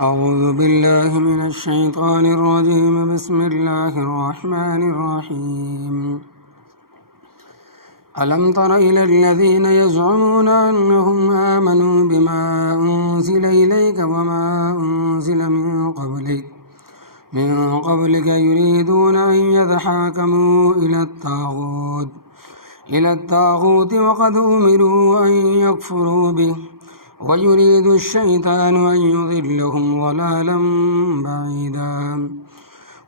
أعوذ بالله من الشيطان الرجيم. بسم الله الرحمن الرحيم. ألم تر إلى الذين يزعمون أنهم آمنوا بما أنزل إليك وما أنزل من قبلك يريدون أن يتحاكموا إلى الطاغوت وقد أمروا أن يكفروا به ويريد الشيطان أن يضلهم ضلالا بعيدا.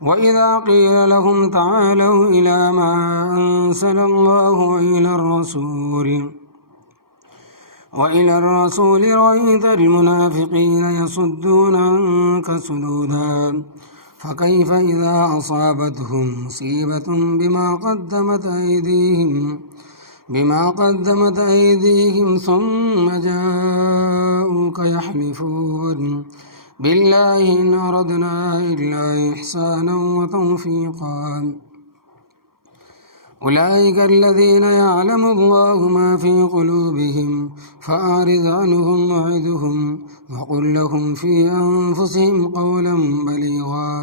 وإذا قيل لهم تعالوا إلى ما أنزل الله وإلى الرسول رأيت المنافقين يصدون عنك صدودا. فكيف إذا أصابتهم مصيبة بما قدمت أيديهم ثم جاءوك يحلفون بالله إن أردنا إلا إحسانا وتوفيقا. أولئك الذين يعلم الله ما في قلوبهم فأعرض عنهم وعظهم وقل لهم في أنفسهم قولا بليغا.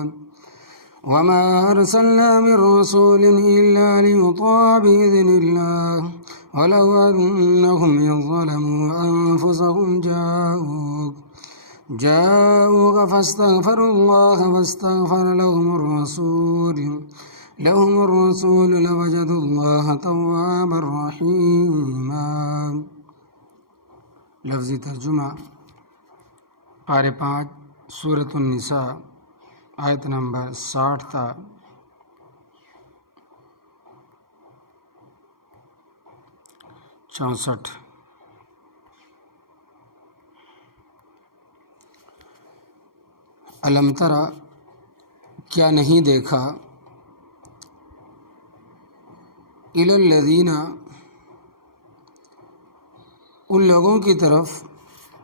وما أرسلنا من رسول إلا ليطاع بإذن الله ولو أنهم يظلموا أنفسهم جاءوك فاستغفروا الله واستغفر لهم الرسول لوجدوا الله توابا رحيما. لفظی ترجمہ پارے 5 سورۃ النساء آیت نمبر 60 تا 64. الم ترى کیا نہیں دیکھا الی الذین ان لوگوں کی طرف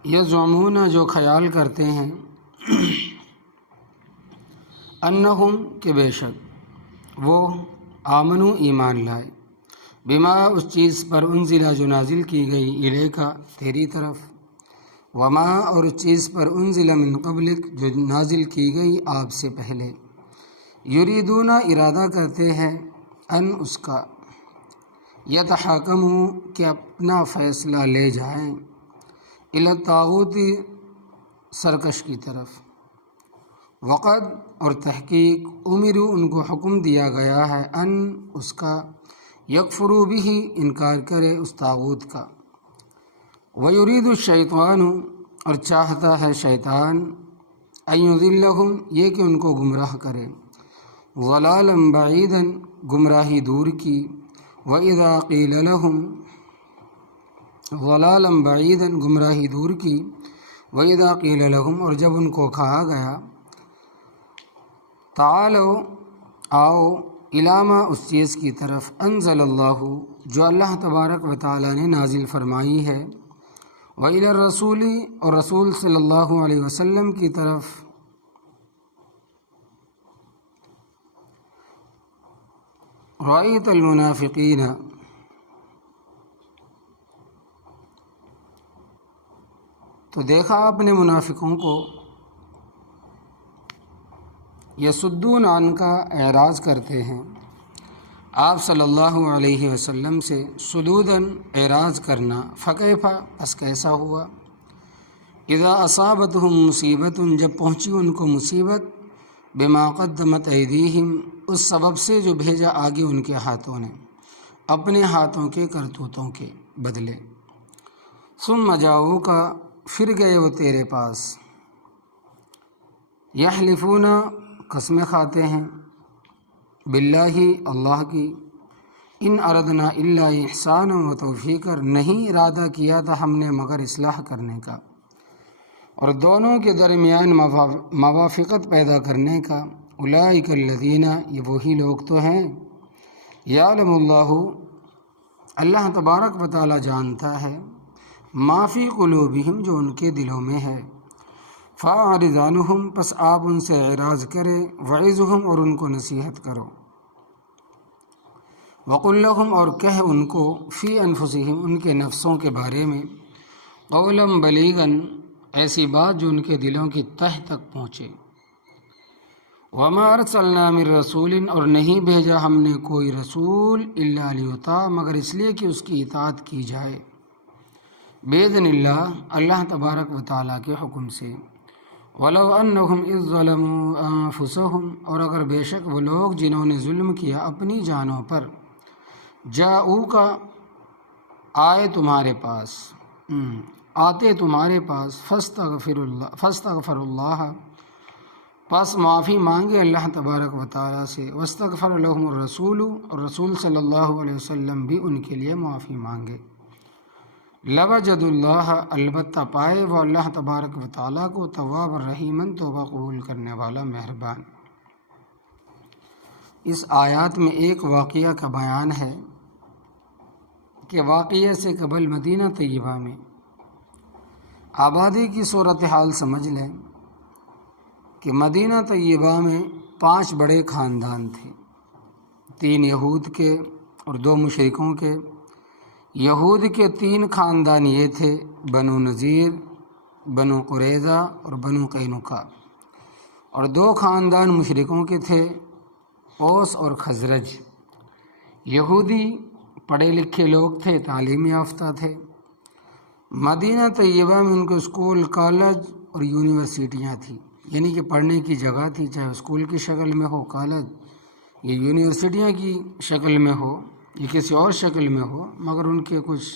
یزعمون جو خیال کرتے ہیں انہم کہ بے شک وہ آمنو ایمان لائے بما اس چیز پر انزلہ جو نازل کی گئی الیکا تیری طرف وما اور اس چیز پر انزل من قبلک جو نازل کی گئی آپ سے پہلے یریدون ارادہ کرتے ہیں ان اس کا یتحاکموا کہ اپنا فیصلہ لے جائیں الی الطاغوت سرکش کی طرف وقد اور تحقیق امروا ان کو حکم دیا گیا ہے ان اس کا یکفروا بہ انکار کرے اس طاغوت کا ویرید الشیطان اور چاہتا ہے شیطان ان یضلہم یہ کہ ان کو گمراہ کرے ضلالا بعیدا گمراہی دور کی وَإِذَا قِيلَ لَهُمْ ضَلَالًا بَعِيدًا گمراہی دور کی وَإِذَا قِيلَ لَهُمْ اور جب ان کو کہا گیا تعالوا آؤ الی ما اس چیز کی طرف انزل اللہ جو اللہ تبارک و تعالی نے نازل فرمائی ہے وَإِلَى الرَّسُولِ اور رسول صلی اللہ علیہ وسلم کی طرف رأیت المنافقین تو دیکھا آپ نے منافقوں کو یصدون عنکا اعراض کرتے ہیں آپ صلی اللہ علیہ وسلم سے صدوداً اعراض کرنا فکیفا پس کیسا ہوا اذا اصابتہم مصیبت جب پہنچی ان کو مصیبت بما قدمت ایدیہم اس سبب سے جو بھیجا آگے ان کے ہاتھوں نے اپنے ہاتھوں کے کرتوتوں کے بدلے ثم جاؤک پھر گئے وہ تیرے پاس یحلفون قسمیں کھاتے ہیں باللہ اللہ کی ان اردنا الا احسانا و توفیقا نہیں ارادہ کیا تھا ہم نے مگر اصلاح کرنے کا اور دونوں کے درمیان موافقت پیدا کرنے کا اولئک الذین یہ وہی لوگ تو ہیں یعلم اللہ تبارک و تعالی جانتا ہے ما فی قلوبہم جو ان کے دلوں میں ہے فاعرض عنہم پس آپ ان سے اعراض کرے وعظہم اور ان کو نصیحت کرو وقل لہم اور کہہ ان کو فی انفسہم ان کے نفسوں کے بارے میں قولا بلیغا ایسی بات جو ان کے دلوں کی تہ تک پہنچے۔ وما ارسلنا من رسول، اور نہیں بھیجا ہم نے کوئی رسول الا لیطاع، مگر اس لیے کہ اس کی اطاعت کی جائے، باذن اللہ، اللہ تبارک و تعالیٰ کے حکم سے۔ ولو انہم اذ ظلموا انفسہم، اور اگر بے شک وہ لوگ جنہوں نے ظلم کیا اپنی جانوں پر، جاؤکا، آئے تمہارے پاس، آتے تمہارے پاس، فاستغفر اللہ، پس معافی مانگے اللہ تبارک و تعالیٰ سے، واستغفر لہم الرسول، اور رسول صلی اللہ علیہ وسلم بھی ان کے لیے معافی مانگے، لوجد اللہ، البتہ پائے وہ اللہ تبارک و تعالیٰ کو، تواب الرحیمن، توبہ قبول کرنے والا، مہربان۔ اس آیات میں ایک واقعہ کا بیان ہے کہ واقعے سے قبل مدینہ طیبہ میں آبادی کی صورتحال سمجھ لیں کہ مدینہ طیبہ میں 5 بڑے خاندان تھے، 3 یہود کے اور 2 مشرکوں کے۔ یہود کے 3 خاندان یہ تھے، بنو نذیر، بنو قریظہ اور بنو قینقاع، اور 2 خاندان مشرکوں کے تھے، اوس اور خزرج۔ یہودی پڑھے لکھے لوگ تھے، تعلیم یافتہ تھے۔ مدینہ طیبہ میں ان کو اسکول، کالج اور یونیورسٹیاں تھیں، یعنی کہ پڑھنے کی جگہ تھی، چاہے اسکول کی شکل میں ہو کالج، یا یونیورسٹیاں کی شکل میں ہو یا کسی اور شکل میں ہو، مگر ان کے کچھ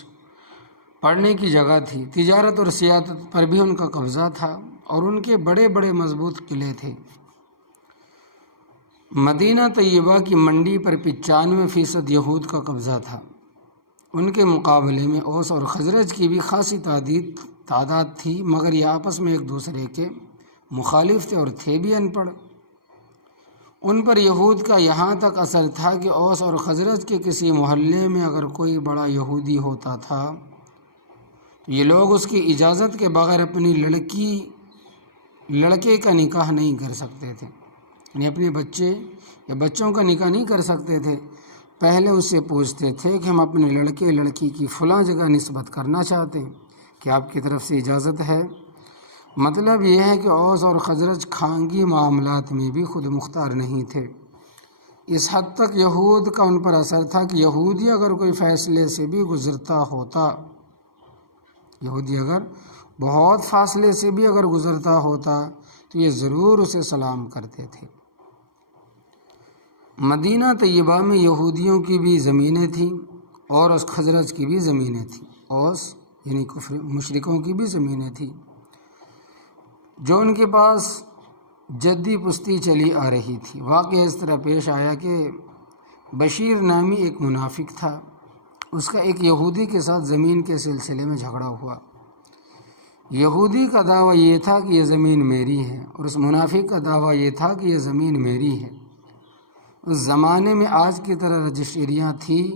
پڑھنے کی جگہ تھی۔ تجارت اور سیاحت پر بھی ان کا قبضہ تھا، اور ان کے بڑے بڑے مضبوط قلعے تھے۔ مدینہ طیبہ کی منڈی پر 95% یہود کا قبضہ تھا۔ ان کے مقابلے میں اوس اور خزرج کی بھی خاصی تعداد تھی، مگر یہ آپس میں ایک دوسرے کے مخالف تھے اور تھے بھی ان پڑھ۔ ان پر یہود کا یہاں تک اثر تھا کہ اوس اور خزرج کے کسی محلے میں اگر کوئی بڑا یہودی ہوتا تھا تو یہ لوگ اس کی اجازت کے بغیر اپنی لڑکے کا نکاح نہیں کر سکتے تھے، یعنی اپنے بچے یا بچوں کا نکاح نہیں کر سکتے تھے۔ پہلے اس سے پوچھتے تھے کہ ہم اپنے لڑکی کی فلاں جگہ نسبت کرنا چاہتے ہیں، کہ آپ کی طرف سے اجازت ہے؟ مطلب یہ ہے کہ اوس اور خزرج خانگی معاملات میں بھی خود مختار نہیں تھے۔ اس حد تک یہود کا ان پر اثر تھا کہ یہودی اگر کوئی فیصلے سے بھی گزرتا ہوتا، یہودی اگر بہت فاصلے سے بھی اگر گزرتا ہوتا تو یہ ضرور اسے سلام کرتے تھے۔ مدینہ طیبہ میں یہودیوں کی بھی زمینیں تھیں اور اس خزرج کی بھی زمینیں تھیں، اوس یعنی مشرکوں کی بھی زمینیں تھیں، جو ان کے پاس جدی پشتی چلی آ رہی تھی۔ واقعہ اس طرح پیش آیا کہ بشیر نامی ایک منافق تھا، اس کا ایک یہودی کے ساتھ زمین کے سلسلے میں جھگڑا ہوا۔ یہودی کا دعویٰ یہ تھا کہ یہ زمین میری ہے، اور اس منافق کا دعویٰ یہ تھا کہ یہ زمین میری ہے۔ اس زمانے میں آج کی طرح رجسٹریاں تھیں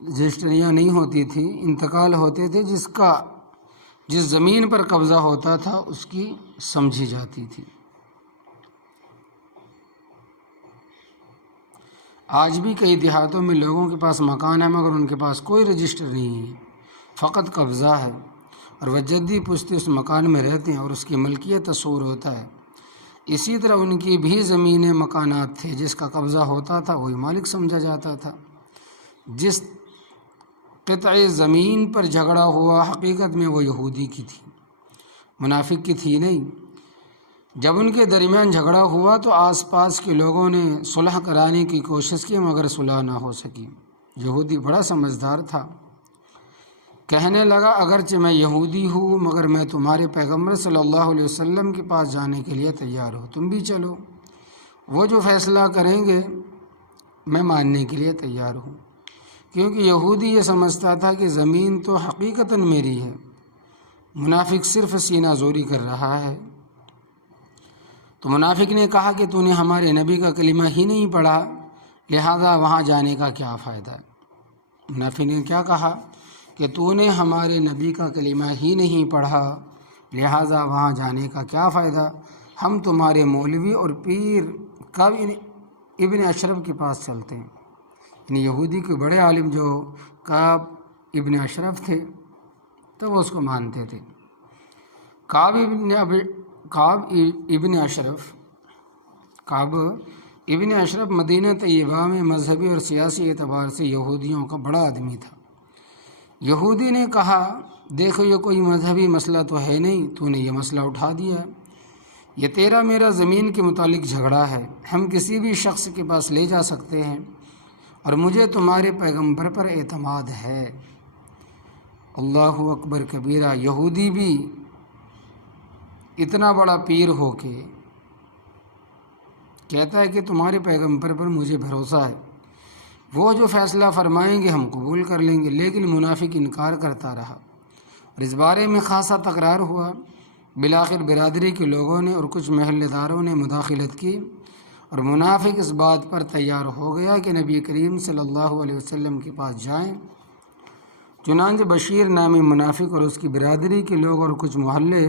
رجسٹریاں نہیں ہوتی تھی، انتقال ہوتے تھے، جس زمین پر قبضہ ہوتا تھا اس کی سمجھی جاتی تھی۔ آج بھی کئی دیہاتوں میں لوگوں کے پاس مکان ہے مگر ان کے پاس کوئی رجسٹر نہیں ہے، فقط قبضہ ہے، اور وہ جدی پشتی اس مکان میں رہتے ہیں اور اس کی ملکیت تصور ہوتا ہے۔ اسی طرح ان کی بھی زمینیں، مکانات تھے، جس کا قبضہ ہوتا تھا وہی مالک سمجھا جاتا تھا۔ جس قطعے زمین پر جھگڑا ہوا حقیقت میں وہ یہودی کی تھی، منافق کی تھی نہیں۔ جب ان کے درمیان جھگڑا ہوا تو آس پاس کے لوگوں نے صلح کرانے کی کوشش کی مگر صلح نہ ہو سکی۔ یہودی بڑا سمجھدار تھا، کہنے لگا اگرچہ میں یہودی ہوں مگر میں تمہارے پیغمبر صلی اللہ علیہ وسلم کے پاس جانے کے لیے تیار ہوں، تم بھی چلو، وہ جو فیصلہ کریں گے میں ماننے کے لیے تیار ہوں۔ کیونکہ یہودی یہ سمجھتا تھا کہ زمین تو حقیقتاً میری ہے، منافق صرف سینہ زوری کر رہا ہے۔ تو منافق نے کہا کہ تو نے ہمارے نبی کا کلمہ ہی نہیں پڑھا، لہذا وہاں جانے کا کیا فائدہ ہے؟ منافق نے کیا کہا کہ تو نے ہمارے نبی کا کلمہ ہی نہیں پڑھا، لہذا وہاں جانے کا کیا فائدہ؟ ہم تمہارے مولوی اور پیر کعب ابن اشرف کے پاس چلتے ہیں، یعنی یہودی کے بڑے عالم جو کعب ابن اشرف تھے تو وہ اس کو مانتے تھے۔ کعب ابن اشرف مدینہ طیبہ میں مذہبی اور سیاسی اعتبار سے یہودیوں کا بڑا آدمی تھا۔ یہودی نے کہا دیکھو یہ کوئی مذہبی مسئلہ تو ہے نہیں، تو نے یہ مسئلہ اٹھا دیا، یہ تیرا میرا زمین کے متعلق جھگڑا ہے، ہم کسی بھی شخص کے پاس لے جا سکتے ہیں اور مجھے تمہارے پیغمبر پر اعتماد ہے۔ اللہ اکبر کبیرہ، یہودی بھی اتنا بڑا پیر ہو کے کہتا ہے کہ تمہارے پیغمبر پر مجھے بھروسہ ہے، وہ جو فیصلہ فرمائیں گے ہم قبول کر لیں گے، لیکن منافق انکار کرتا رہا اور اس بارے میں خاصا تکرار ہوا۔ بالآخر برادری کے لوگوں نے اور کچھ محلے داروں نے مداخلت کی اور منافق اس بات پر تیار ہو گیا کہ نبی کریم صلی اللہ علیہ وسلم کے پاس جائیں۔ چنانچہ بشیر نامی منافق اور اس کی برادری کے لوگ اور کچھ محلے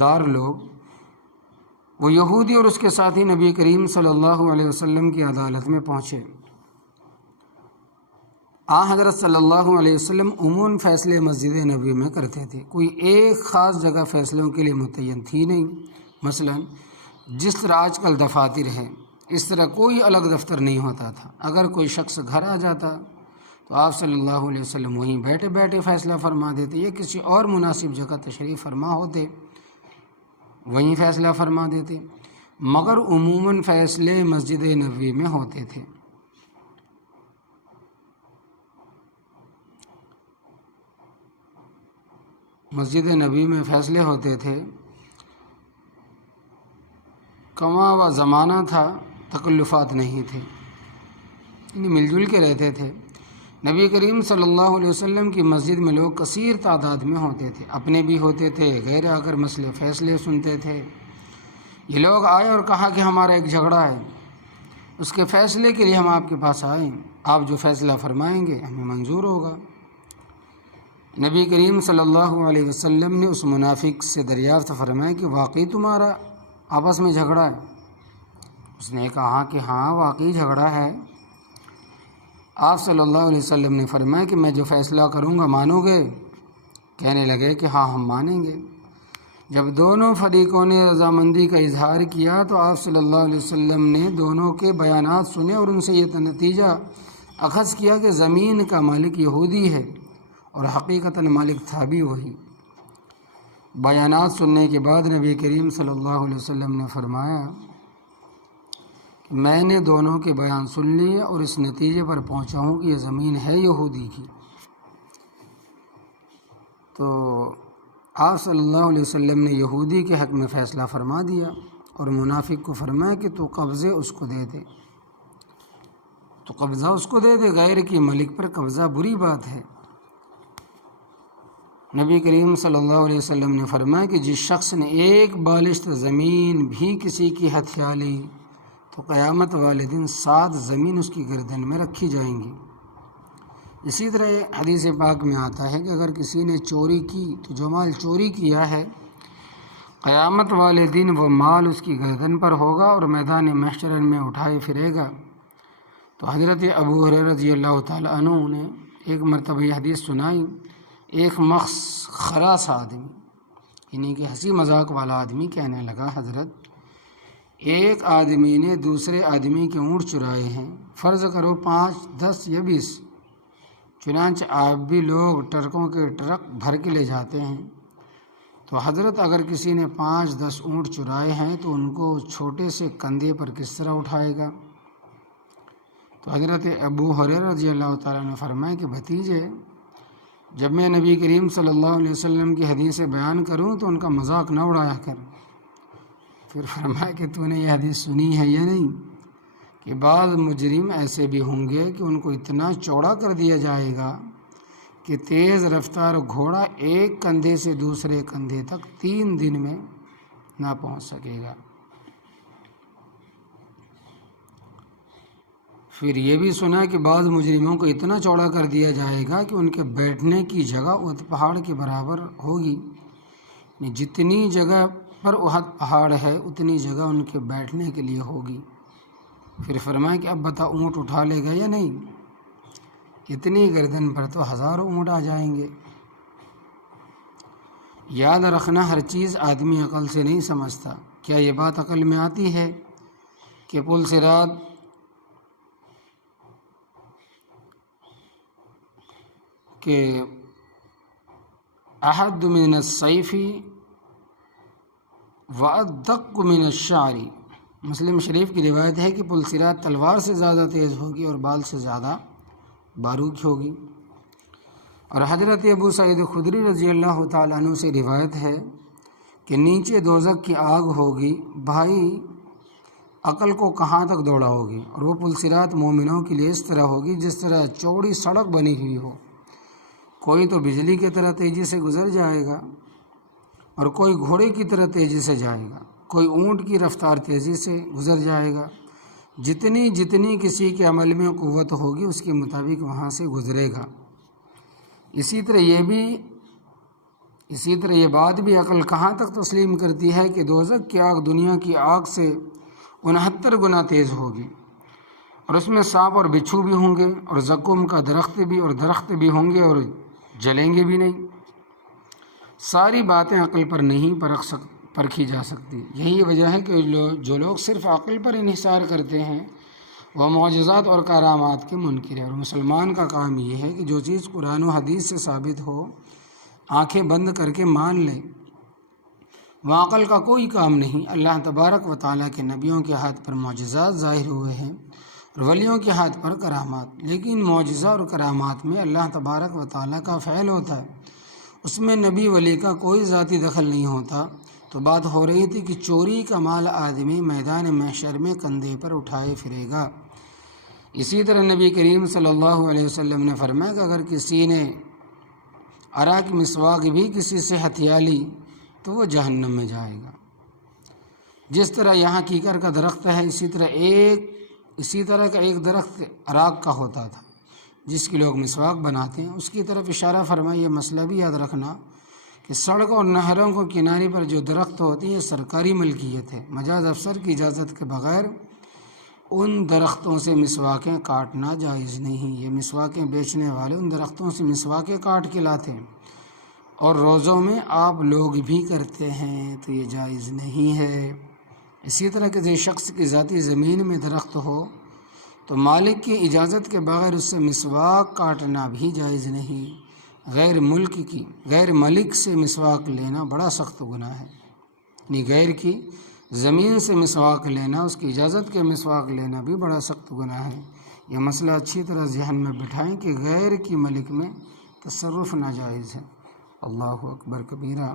دار لوگ، وہ یہودی اور اس کے ساتھی نبی کریم صلی اللہ علیہ وسلم کی عدالت میں پہنچے۔ حضرت صلی اللہ علیہ وسلم عموماً فیصلے مسجد نبوی میں کرتے تھے، کوئی ایک خاص جگہ فیصلوں کے لیے متعین تھی نہیں۔ مثلا جس طرح آج کل دفاتر ہیں اس طرح کوئی الگ دفتر نہیں ہوتا تھا۔ اگر کوئی شخص گھر آ جاتا تو آپ صلی اللہ علیہ وسلم وہیں بیٹھے بیٹھے فیصلہ فرما دیتے، یا کسی اور مناسب جگہ تشریف فرما ہوتے وہیں فیصلہ فرما دیتے، مگر عموماً فیصلے مسجد نبوی میں ہوتے تھے۔ مسجد نبوی میں فیصلے ہوتے تھے، کما و زمانہ تھا، تکلفات نہیں تھے، یعنی مل جل کے رہتے تھے۔ نبی کریم صلی اللہ علیہ وسلم کی مسجد میں لوگ کثیر تعداد میں ہوتے تھے، اپنے بھی ہوتے تھے، غیر آ کر مسئلے فیصلے سنتے تھے۔ یہ لوگ آئے اور کہا کہ ہمارا ایک جھگڑا ہے، اس کے فیصلے کے لیے ہم آپ کے پاس آئے، آپ جو فیصلہ فرمائیں گے ہمیں منظور ہوگا۔ نبی کریم صلی اللہ علیہ وسلم نے اس منافق سے دریافت فرمایا کہ واقعی تمہارا آپس میں جھگڑا ہے؟ اس نے کہا کہ ہاں واقعی جھگڑا ہے۔ آپ صلی اللہ علیہ وسلم نے فرمایا کہ میں جو فیصلہ کروں گا مانو گے؟ کہنے لگے کہ ہاں ہم مانیں گے۔ جب دونوں فریقوں نے رضامندی کا اظہار کیا تو آپ صلی اللہ علیہ وسلم نے دونوں کے بیانات سنے اور ان سے یہ نتیجہ اخذ کیا کہ زمین کا مالک یہودی ہے اور حقیقتاً مالک تھا بھی وہی۔ بیانات سننے کے بعد نبی کریم صلی اللہ علیہ وسلم نے فرمایا کہ میں نے دونوں کے بیان سن لیے اور اس نتیجے پر پہنچا ہوں کہ یہ زمین ہے یہودی کی۔ تو آپ صلی اللہ علیہ وسلم نے یہودی کے حق میں فیصلہ فرما دیا اور منافق کو فرمایا کہ تو قبضے اس کو دے دے، تو قبضہ اس کو دے دے، غیر کی ملک پر قبضہ بری بات ہے۔ نبی کریم صلی اللہ علیہ وسلم نے فرمایا کہ جس شخص نے ایک بالشت زمین بھی کسی کی ہتھیا لی تو قیامت والے دن 7 زمین اس کی گردن میں رکھی جائیں گی۔ اسی طرح حدیث پاک میں آتا ہے کہ اگر کسی نے چوری کی تو جو مال چوری کیا ہے قیامت والے دن وہ مال اس کی گردن پر ہوگا اور میدان محشر میں اٹھائے پھرے گا۔ تو حضرت ابو ہریرہ رضی اللہ تعالیٰ عنہ نے ایک مرتبہ یہ حدیث سنائی، ایک خراس آدمی، یعنی کہ ہنسی مذاق والا آدمی کہنے لگا حضرت ایک آدمی نے دوسرے آدمی کے اونٹ چرائے ہیں، فرض کرو 5، 10 یا 20، چنانچہ آپ بھی لوگ ٹرکوں کے ٹرک بھر کے لے جاتے ہیں، تو حضرت اگر کسی نے 5-10 اونٹ چرائے ہیں تو ان کو چھوٹے سے کندھے پر کس طرح اٹھائے گا؟ تو حضرت ابو ہریرہ رضی اللہ تعالیٰ نے فرمایا کہ بھتیجے جب میں نبی کریم صلی اللہ علیہ وسلم کی حدیثیں بیان کروں تو ان کا مذاق نہ اڑایا کر۔ پھر فرمایا کہ تو نے یہ حدیث سنی ہے یا نہیں کہ بعض مجرم ایسے بھی ہوں گے کہ ان کو اتنا چوڑا کر دیا جائے گا کہ تیز رفتار گھوڑا ایک کندھے سے دوسرے کندھے تک 3 دن میں نہ پہنچ سکے گا۔ پھر یہ بھی سنا کہ بعض مجرموں کو اتنا چوڑا کر دیا جائے گا کہ ان کے بیٹھنے کی جگہ احد پہاڑ کے برابر ہوگی، جتنی جگہ پر احد پہاڑ ہے اتنی جگہ ان کے بیٹھنے کے لیے ہوگی۔ پھر فرمایا کہ اب بتا اونٹ اٹھا لے گا یا نہیں؟ اتنی گردن پر تو ہزاروں اونٹ آ جائیں گے۔ یاد رکھنا ہر چیز آدمی عقل سے نہیں سمجھتا۔ کیا یہ بات عقل میں آتی ہے کہ پل صراط کہ احد من السیف وادق من الشعر، مسلم شریف کی روایت ہے کہ پل صراط تلوار سے زیادہ تیز ہوگی اور بال سے زیادہ باریک ہوگی۔ اور حضرت ابو سعید خدری رضی اللہ تعالیٰ عنہ سے روایت ہے کہ نیچے دوزخ کی آگ ہوگی، بھائی عقل کو کہاں تک دوڑا ہوگی، اور وہ پل صراط مومنوں کے لیے اس طرح ہوگی جس طرح چوڑی سڑک بنی ہوئی ہو، کوئی تو بجلی کی طرح تیزی سے گزر جائے گا اور کوئی گھوڑے کی طرح تیزی سے جائے گا، کوئی اونٹ کی رفتار تیزی سے گزر جائے گا، جتنی کسی کے عمل میں قوت ہوگی اس کے مطابق وہاں سے گزرے گا۔ اسی طرح یہ بات بھی عقل کہاں تک تسلیم کرتی ہے کہ دوزخ کی آگ دنیا کی آگ سے 69 گنا تیز ہوگی، اور اس میں سانپ اور بچھو بھی ہوں گے، اور زقوم کا درخت بھی ہوں گے اور جلیں گے بھی نہیں۔ ساری باتیں عقل پر نہیں پرکھی جا سکتی۔ یہی وجہ ہے کہ جو لوگ صرف عقل پر انحصار کرتے ہیں وہ معجزات اور کرامات کے منکر ہیں، اور مسلمان کا کام یہ ہے کہ جو چیز قرآن و حدیث سے ثابت ہو آنکھیں بند کر کے مان لے۔ وہ عقل کا کوئی کام نہیں۔ اللہ تبارک و تعالیٰ کے نبیوں کے ہاتھ پر معجزات ظاہر ہوئے ہیں اور ولیوں کے ہاتھ پر کرامات، لیکن معجزہ اور کرامات میں اللہ تبارک و تعالیٰ کا فعل ہوتا ہے، اس میں نبی ولی کا کوئی ذاتی دخل نہیں ہوتا۔ تو بات ہو رہی تھی کہ چوری کا مال آدمی میدان محشر میں کندھے پر اٹھائے پھرے گا۔ اسی طرح نبی کریم صلی اللہ علیہ وسلم نے فرمایا کہ اگر کسی نے عرق مسواک بھی کسی سے ہتھیا لی تو وہ جہنم میں جائے گا۔ جس طرح یہاں کیکر کا درخت ہے، اسی طرح کا ایک درخت عراق کا ہوتا تھا جس کی لوگ مسواک بناتے ہیں۔ اس کی طرف اشارہ فرمایا۔ یہ مسئلہ بھی یاد رکھنا کہ سڑکوں اور نہروں کو کنارے پر جو درخت ہوتے ہیں یہ سرکاری ملکیت ہے، مجاز افسر کی اجازت کے بغیر ان درختوں سے مسواکیں کاٹنا جائز نہیں۔ یہ مسواکیں بیچنے والے ان درختوں سے مسواکیں کاٹ کے لاتے ہیں، اور روزوں میں آپ لوگ بھی کرتے ہیں تو یہ جائز نہیں ہے۔ اسی طرح کسی شخص کی ذاتی زمین میں درخت ہو تو مالک کی اجازت کے بغیر اس سے مسواک کاٹنا بھی جائز نہیں۔ غیر ملک سے مسواک لینا بڑا سخت گناہ ہے، یعنی غیر کی زمین سے مسواک لینا، اس کی اجازت کے مسواک لینا بھی بڑا سخت گناہ ہے۔ یہ مسئلہ اچھی طرح ذہن میں بٹھائیں کہ غیر کی ملک میں تصرف ناجائز ہے۔ اللہ اکبر کبیرہ۔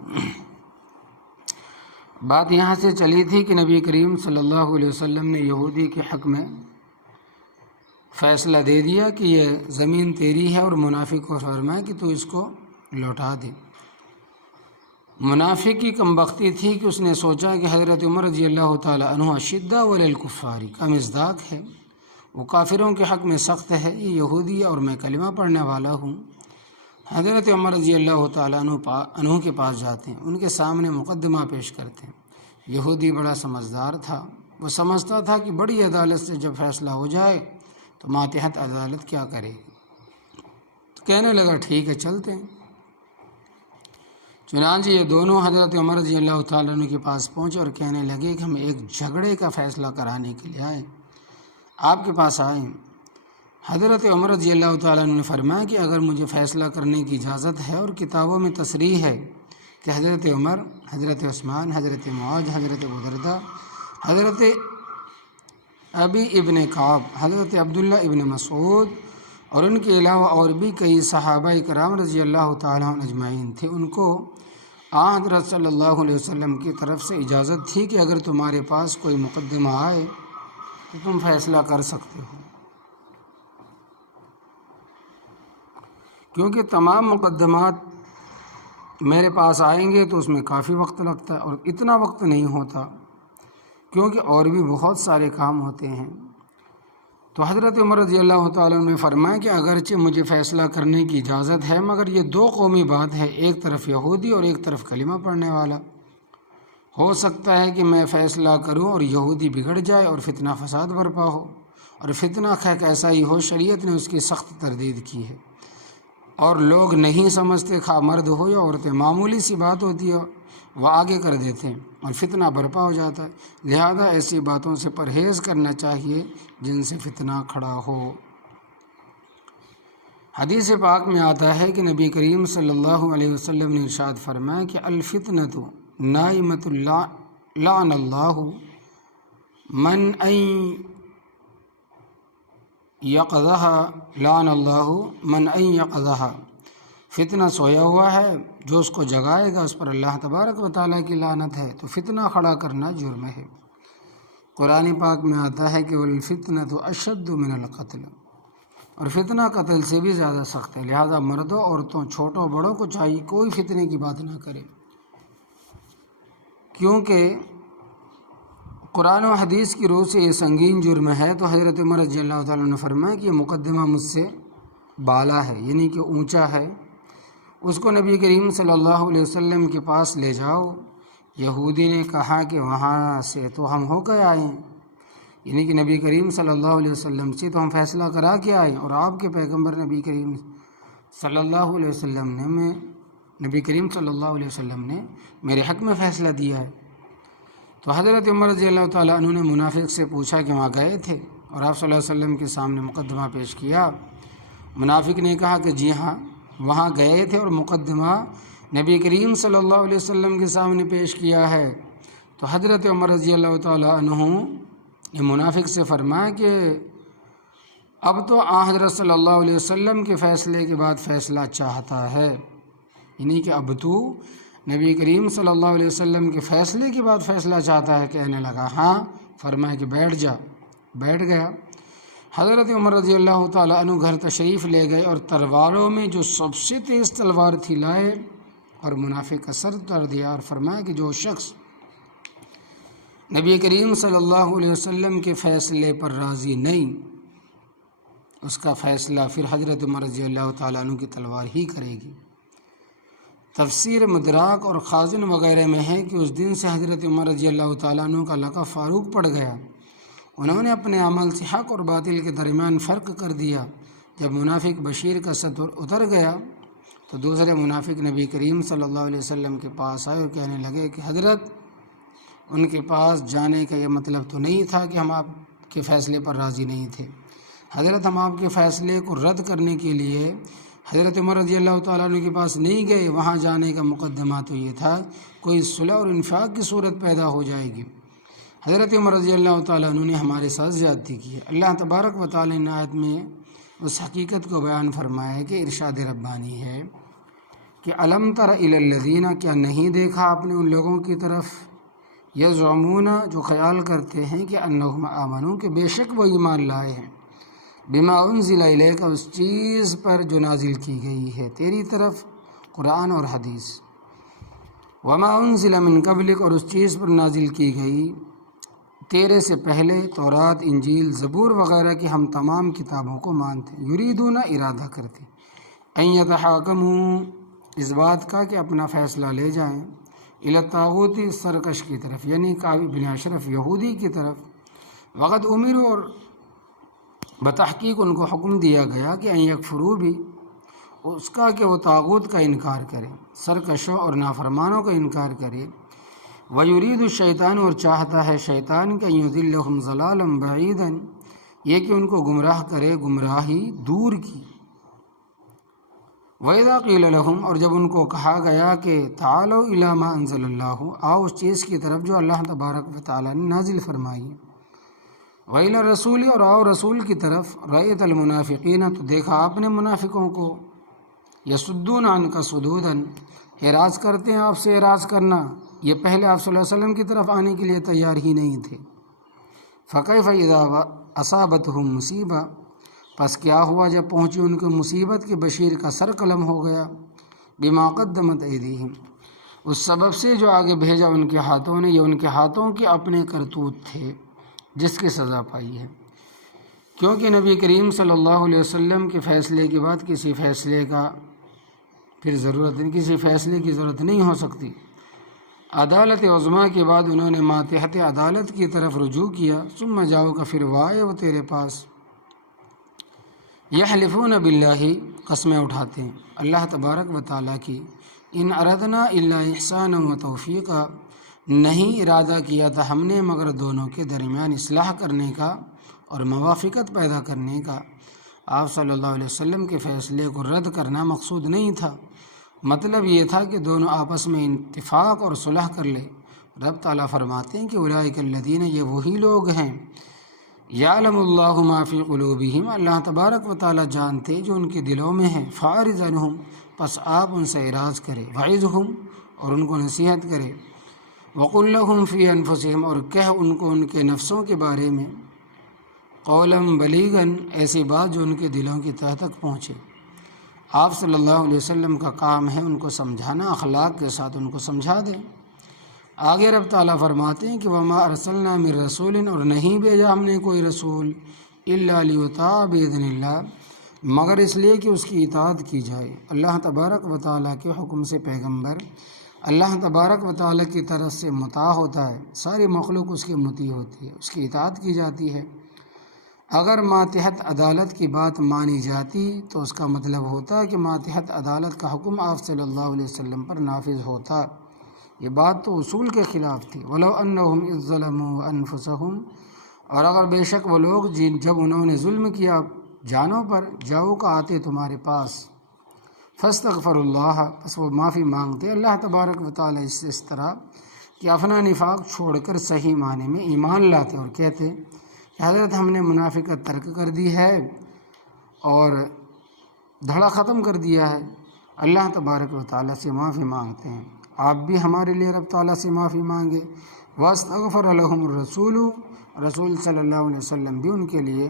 بات یہاں سے چلی تھی کہ نبی کریم صلی اللہ علیہ وسلم نے یہودی کے حق میں فیصلہ دے دیا کہ یہ زمین تیری ہے، اور منافق کو فرمایا کہ تو اس کو لوٹا دے۔ منافق کی کمبختی تھی کہ اس نے سوچا کہ حضرت عمر رضی اللہ تعالیٰ عنہ اشداء علی الکفار کا مصداق ہے، وہ کافروں کے حق میں سخت ہے، یہ یہودی ہے اور میں کلمہ پڑھنے والا ہوں۔ حضرت عمر رضی اللہ تعالیٰ عنہ کے پاس جاتے ہیں، ان کے سامنے مقدمہ پیش کرتے ہیں۔ یہودی بڑا سمجھدار تھا، وہ سمجھتا تھا کہ بڑی عدالت سے جب فیصلہ ہو جائے تو ماتحت عدالت کیا کرے گی، تو کہنے لگا ٹھیک ہے چلتے ہیں۔ چنانچہ یہ دونوں حضرت عمر رضی اللہ تعالیٰ عنہ کے پاس پہنچے اور کہنے لگے کہ ہم ایک جھگڑے کا فیصلہ کرانے کے لیے آئے، آپ کے پاس آئے۔ حضرت عمر رضی اللہ تعالیٰ عنہ نے فرمایا کہ اگر مجھے فیصلہ کرنے کی اجازت ہے، اور کتابوں میں تصریح ہے کہ حضرت عمر، حضرت عثمان، حضرت معاذ، حضرت ابو درداء، حضرت ابی ابن کعب، حضرت عبداللہ ابن مسعود اور ان کے علاوہ اور بھی کئی صحابہ کرام رضی اللہ تعالیٰ عنہ اجمعین تھے، ان کو حضرت صلی اللہ علیہ وسلم کی طرف سے اجازت تھی کہ اگر تمہارے پاس کوئی مقدمہ آئے تو تم فیصلہ کر سکتے ہو، کیونکہ تمام مقدمات میرے پاس آئیں گے تو اس میں کافی وقت لگتا ہے، اور اتنا وقت نہیں ہوتا کیونکہ اور بھی بہت سارے کام ہوتے ہیں۔ تو حضرت عمر رضی اللہ تعالیٰ عنہ نے فرمایا کہ اگرچہ مجھے فیصلہ کرنے کی اجازت ہے، مگر یہ دو قومی بات ہے، ایک طرف یہودی اور ایک طرف کلمہ پڑھنے والا، ہو سکتا ہے کہ میں فیصلہ کروں اور یہودی بگڑ جائے اور فتنہ فساد برپا ہو، اور فتنہ خیک ایسا ہی ہو، شریعت نے اس کی سخت تردید کی ہے، اور لوگ نہیں سمجھتے، خواہ مرد ہو یا عورتیں، معمولی سی بات ہوتی ہے وہ آگے کر دیتے ہیں اور فتنہ برپا ہو جاتا ہے۔ لہذا ایسی باتوں سے پرہیز کرنا چاہیے جن سے فتنہ کھڑا ہو۔ حدیث پاک میں آتا ہے کہ نبی کریم صلی اللہ علیہ وسلم نے ارشاد فرمایا کہ الفتنۃ نائمۃ لعن اللہ من ان یقظها، لعن اللہ من ان یقظها، فتنہ سویا ہوا ہے، جو اس کو جگائے گا اس پر اللہ تبارک و تعالیٰ کی لعنت ہے۔ تو فتنہ کھڑا کرنا جرم ہے۔ قرآن پاک میں آتا ہے کہ والفتنۃ اشد من القتل، اور فتنہ قتل سے بھی زیادہ سخت ہے۔ لہذا مردوں عورتوں چھوٹوں بڑوں کو چاہیے کوئی فتنے کی بات نہ کرے، کیونکہ قرآن و حدیث کی روح سے یہ سنگین جرم ہے۔ تو حضرت عمر رضی اللہ تعالیٰ نے فرمایا کہ یہ مقدمہ مجھ سے بالا ہے، یعنی کہ اونچا ہے، اس کو نبی کریم صلی اللہ علیہ وسلم کے پاس لے جاؤ۔ یہودی نے کہا کہ وہاں سے تو ہم ہو کے آئے ہیں، یعنی کہ نبی کریم صلی اللہ علیہ وسلم سے تو ہم فیصلہ کرا کے آئے، اور آپ کے پیغمبر نبی کریم صلی اللہ علیہ وسلم نے میرے حق میں فیصلہ دیا ہے۔ تو حضرت عمر رضی اللہ تعالیٰ عنہ نے منافق سے پوچھا کہ وہاں گئے تھے، اور آپ صلی اللہ علیہ وسلم کے سامنے مقدمہ پیش کیا۔ منافق نے کہا کہ جی ہاں وہاں گئے تھے، اور مقدمہ نبی کریم صلی اللہ علیہ وسلم کے سامنے پیش کیا ہے۔ تو حضرت عمر رضی اللہ تعالیٰ عنہ نے منافق سے فرمایا کہ اب تو حضرت صلی اللہ علیہ وسلم کے فیصلے کے بعد فیصلہ چاہتا ہے، یعنی کہ اب تو نبی کریم صلی اللہ علیہ وسلم کے فیصلے کے بعد فیصلہ چاہتا ہے۔ کہنے لگا ہاں، فرمایا کہ بیٹھ جا، بیٹھ گیا۔ حضرت عمر رضی اللہ تعالیٰ عنہ گھر تشریف لے گئے، اور تلواروں میں جو سب سے تیز تلوار تھی لائے، اور منافق کا سر اتار دیا، اور فرمایا کہ جو شخص نبی کریم صلی اللہ علیہ وسلم کے فیصلے پر راضی نہیں، اس کا فیصلہ پھر حضرت عمر رضی اللہ تعالیٰ عنہ کی تلوار ہی کرے گی۔ تفسیر مدراک اور خازن وغیرہ میں ہے کہ اس دن سے حضرت عمر رضی اللہ تعالیٰ عنہ کا لقب فاروق پڑ گیا۔ انہوں نے اپنے عمل سے حق اور باطل کے درمیان فرق کر دیا۔ جب منافق بشیر کا سر اتر گیا تو دوسرے منافق نبی کریم صلی اللہ علیہ وسلم کے پاس آئے اور کہنے لگے کہ حضرت، ان کے پاس جانے کا یہ مطلب تو نہیں تھا کہ ہم آپ کے فیصلے پر راضی نہیں تھے۔ حضرت ہم آپ کے فیصلے کو رد کرنے کے لیے حضرت عمر رضی اللہ تعالیٰ عنہ کے پاس نہیں گئے، وہاں جانے کا مقدمہ تو یہ تھا کوئی صلح اور انفاق کی صورت پیدا ہو جائے گی۔ حضرت عمر رضی اللہ تعالیٰ عنہ نے ہمارے ساتھ زیادتی کی ہے۔ اللہ تبارک و تعالیٰ نے آیت میں اس حقیقت کو بیان فرمایا ہے کہ ارشاد ربانی ہے کہ الم تر الی الذین، کیا نہیں دیکھا آپ نے ان لوگوں کی طرف، یزعمون، جو خیال کرتے ہیں کہ انہم آمنوا، کہ بے شک وہ ایمان لائے ہیں، بما انزل الیک، اس چیز پر جو نازل کی گئی ہے تیری طرف، قرآن اور حدیث، وما انزل من قبلک، اور اس چیز پر نازل کی گئی تیرے سے پہلے، تورات، انجیل، زبور وغیرہ کی ہم تمام کتابوں کو مانتے، یریدون، ارادہ کرتے، ان یتحاکموا، اس بات کا کہ اپنا فیصلہ لے جائیں، الی الطاغوت، سرکش کی طرف، یعنی کعب بن اشرف یہودی کی طرف، وقد امروا، اور بتحقیق ان کو حکم دیا گیا کہ ان یکفروا بھی، اس کا کہ وہ طاغوت کا انکار کرے، سرکشوں اور نافرمانوں کا انکار کرے، وَيُرِيدُ الشَّيْطَانُ، اور چاہتا ہے شیطان کہ يُضِلَّهُمْ ضَلَالًا بَعِيدًا، یہ کہ ان کو گمراہ کرے گمراہی دور کی، وَإِذَا قِيلَ لَهُمْ، اور جب ان کو کہا گیا کہ تَعَالَوْا إِلَىٰ مَا أَنزَلَ اللَّهُ، آؤ اس چیز کی طرف جو اللہ تبارک و تعالیٰ نے نازل فرمائی، وَإِلَى الرَّسُولِ، اور آؤ رسول کی طرف، رَأَيْتَ الْمُنَافِقِينَ، تو دیکھا آپ نے منافقوں کو، يَصُدُّونَ عَنْكَ صُدُودًا، اعراض کرتے ہیں آپ سے اعراض کرنا، یہ پہلے آپ صلی اللہ علیہ وسلم کی طرف آنے کے لیے تیار ہی نہیں تھے۔ فَكَيْفَ إِذَا أَصَابَتْهُم مُّصِیبَةٌ، پس کیا ہوا جب پہنچی ان کو مصیبت کے بشیر کا سر قلم ہو گیا، بِمَا قَدَّمَتْ أَيْدِيهِمْ، اس سبب سے جو آگے بھیجا ان کے ہاتھوں نے، یہ ان کے ہاتھوں کے اپنے کرتوت تھے جس کی سزا پائی ہے۔ کیونکہ نبی کریم صلی اللہ علیہ وسلم کے فیصلے کے بعد کسی فیصلے کا پھر ضرورت نہیں، کسی فیصلے کی ضرورت نہیں ہو سکتی، عدالت عظمیٰ کے بعد انہوں نے ماتحت عدالت کی طرف رجوع کیا، ثم جاؤ کا پھر وہ آئے وہ تیرے پاس، یحلفون باللہ قسمیں اٹھاتے ہیں اللہ تبارک و تعالیٰ کی، ان اردنا الا احسانا و توفیقا، نہیں ارادہ کیا تھا ہم نے مگر دونوں کے درمیان اصلاح کرنے کا اور موافقت پیدا کرنے کا۔ آپ صلی اللہ علیہ وسلم کے فیصلے کو رد کرنا مقصود نہیں تھا، مطلب یہ تھا کہ دونوں آپس میں اتفاق اور صلح کر لے۔ رب تعالیٰ فرماتے ہیں کہ اولئک الذین، یہ وہی لوگ ہیں، یعلم اللہ ما فی قلوبہم، اللہ تبارک و تعالیٰ جانتے جو ان کے دلوں میں ہے، فاعرض عنہم، پس آپ ان سے اعراض کرے، وعظہم، اور ان کو نصیحت کرے، وقل لہم فی انفسہم، اور کہہ ان کو ان کے نفسوں کے بارے میں، قولا بلیغا، ایسی بات جو ان کے دلوں کی تہ تک پہنچے۔ آپ صلی اللہ علیہ وسلم کا کام ہے ان کو سمجھانا، اخلاق کے ساتھ ان کو سمجھا دیں۔ آگے رب تعالیٰ فرماتے ہیں کہ وما ارسلنا من رسول، اور نہیں بھیجا ہم نے کوئی رسول، الا لیطاع باذن اللہ، مگر اس لیے کہ اس کی اطاعت کی جائے۔ اللہ تبارک و تعالیٰ کے حکم سے پیغمبر اللہ تبارک و تعالیٰ کی طرف سے مطاع ہوتا ہے، ساری مخلوق اس کی مطیع ہوتی ہے، اس کی اطاعت کی جاتی ہے۔ اگر ماتحت عدالت کی بات مانی جاتی تو اس کا مطلب ہوتا کہ ماتحت عدالت کا حکم آپ صلی اللہ علیہ وسلم پر نافذ ہوتا، یہ بات تو اصول کے خلاف تھی۔ وَلَوْ أَنَّهُمْ إِذ ظَّلَمُوا أَنفُسَهُمْ، اور اگر بے شک وہ لوگ جب انہوں نے ظلم کیا جانوں پر، جاؤ کا آتے تمہارے پاس، فَاسْتَغْفَرُوا اللَّهَ، پس وہ معافی مانگتے اللہ تبارک و تعالیٰ اس طرح کہ اپنا نفاق چھوڑ کر صحیح معنی میں ایمان لاتے اور کہتے کہ حضرت ہم نے منافقت ترک کر دی ہے اور دھڑا ختم کر دیا ہے، اللہ تبارک و تعالیٰ سے معافی مانگتے ہیں۔ آپ بھی ہمارے لیے رب تعالیٰ سے معافی مانگے۔ وَاسْتَغْفَرَ لَهُمُ الرَّسُولُ، رسول صلی اللہ علیہ وسلم بھی ان کے لیے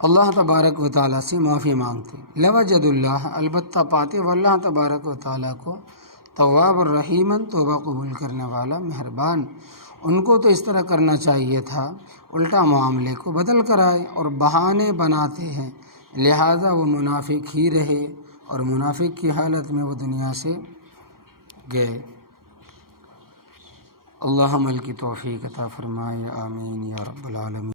اللہ تبارک و تعالیٰ سے معافی مانگتے، لوجد اللہ، البتہ پاتے وہ اللہ تبارک و تعالیٰ کو، تواب الرحیم، توبہ قبول کرنے والا، مہربان۔ ان کو تو اس طرح کرنا چاہیے تھا، الٹا معاملے کو بدل کر آئے اور بہانے بناتے ہیں، لہٰذا وہ منافق ہی رہے اور منافق کی حالت میں وہ دنیا سے گئے۔ اللہ عمل کی توفیق عطا فرمائے، آمین یا رب العالمین۔